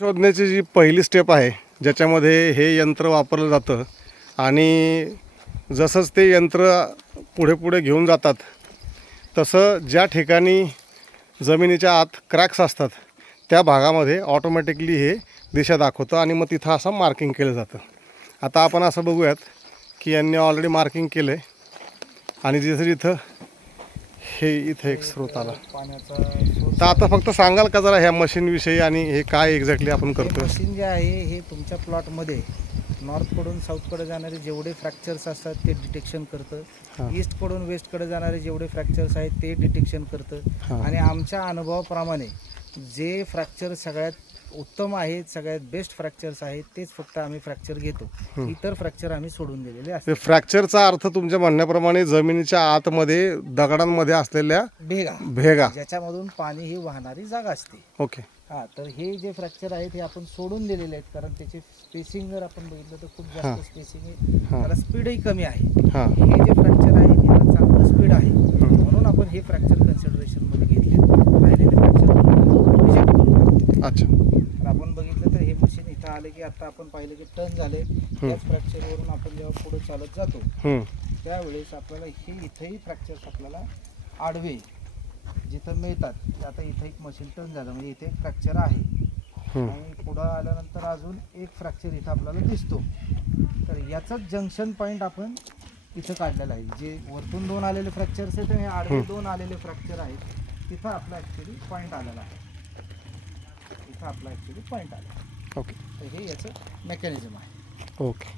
शोधण्याची जी पहिली स्टेप आहे, ज्याच्यामध्ये हे यंत्र वापरलं जातं आणि जसंच ते यंत्र पुढे पुढे घेऊन जातात, तसं ज्या ठिकाणी जमिनीच्या आत क्रॅक्स असतात त्या भागामध्ये ऑटोमॅटिकली हे दिशा दाखवतं आणि मग तिथं असं मार्किंग केलं जातं. आता आपण असं बघूयात की यांनी ऑलरेडी मार्किंग केलं आहे आणि जिथं जिथं हे इथं एक स्रोत आला. पाण्याचा तर आता फक्त सांगाल का जरा ह्या मशीनविषयी आणि हे काय एक्झॅक्टली आपण करतोय? मशीन जे आहे हे तुमच्या प्लॉटमध्ये नॉर्थकडून साऊथकडे जाणारे जेवढे फ्रॅक्चर्स असतात ते डिटेक्शन करतं. ईस्टकडून वेस्टकडे जाणारे जेवढे फ्रॅक्चर्स आहेत ते डिटेक्शन करतं. आणि आमच्या अनुभवाप्रमाणे जे फ्रॅक्चर सगळ्यात उत्तम आहेत, सगळ्यात बेस्ट फ्रॅक्चर्स आहेत, तेच फक्त आम्ही फ्रॅक्चर घेतो. इतर फ्रॅक्चर आम्ही सोडून दिलेले असतात. फ्रॅक्चरचा अर्थ तुमच्या म्हणण्याप्रमाणे जमिनीच्या आतमध्ये दगडांमध्ये असलेल्या भेगा, ज्याच्यामधून पाणी ही वाहणारी जागा असते. ओके. हा, तर हे जे फ्रॅक्चर आहेत हे आपण सोडून दिलेले आहेत, कारण त्याचे स्पेसिंग जर आपण बघितलं तर खूप जास्त स्पेसिंग आहे, त्याला स्पीडही कमी आहे. हे जे फ्रॅक्चर आहे याला चांगलं स्पीड आहे, म्हणून आपण हे फ्रॅक्चर कन्सिडरेशन मध्ये घेतले. राहिलेले फ्रॅक्चर रिजेक्ट करून टाकले. अच्छा. तर आपण बघितलं तर हे मशीन इथं आले की आता आपण पाहिलं की टर्न झाले. त्याच फ्रॅक्चरवरून आपण जेव्हा पुढे चालत जातो त्यावेळेस आपल्याला हे इथेही फ्रॅक्चर्स आपल्याला आडवे जिथं मिळतात. ते आता इथं एक मशीन टर्न झालं म्हणजे इथे एक फ्रॅक्चर आहे आणि पुढं आल्यानंतर अजून एक फ्रॅक्चर इथं आपल्याला दिसतो. तर याचाच जंक्शन पॉईंट आपण इथं काढलेला आहे. जे वरतून दोन आलेले फ्रॅक्चर्स आहेत आणि आडवे दोन आलेले फ्रॅक्चर आहेत, तिथं आपला ॲक्च्युली पॉईंट आलेला आहे. इथं आपला ॲक्च्युली पॉईंट आला. ओके. तर हे याचं मेकॅनिझम आहे. ओके.